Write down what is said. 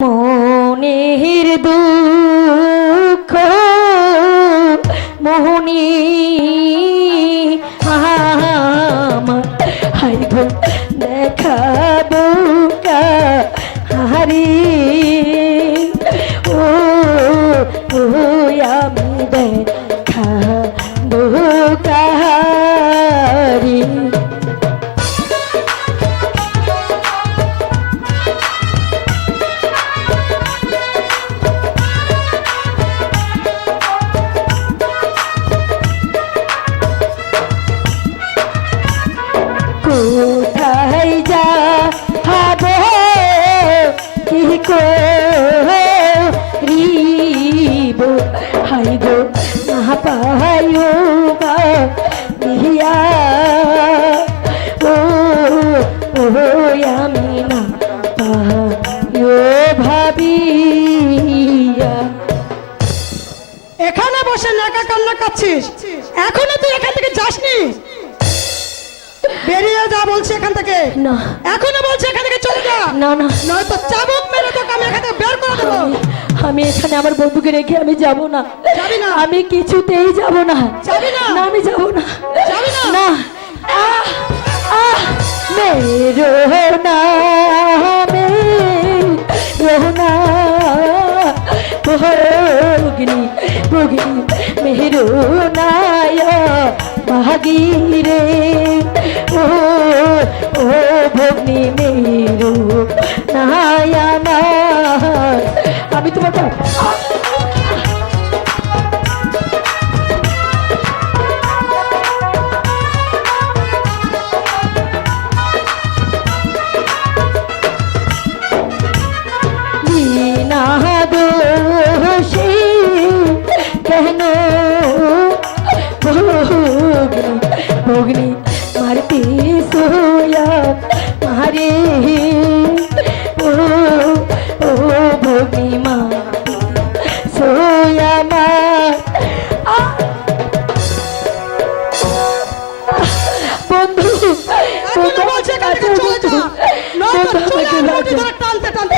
মনের কোথায় যা হবে কি করিব হাই গো, না পাইও বা দিয়া ও ও, আমি না পাইও ভাবিয়া। এখানে বসে লেখা কান্না কাচ্ছিস এখনও তুই এখান থেকে যাসনি? বেরিয়ে যা বলছি এখান থেকে। না। এখনও বলছি এখান থেকে চলে যা। না না। নয়তো চাবুক মেরে তোকে আমি এখান থেকে বের করে দেবো। আমি- এখানে আমার বন্ধুকে রেখে আমি যাব না। যাবি না? আমি কিছুতেই যাব না। যাবি না? না আমি যাব না। যাবি না? না। আহ আহ মেরো না মেরো না। ভগিনী ভগিনী মেরো নায় ভাগিরে ও ও ভগ্নি মেরো। টানতে টানতে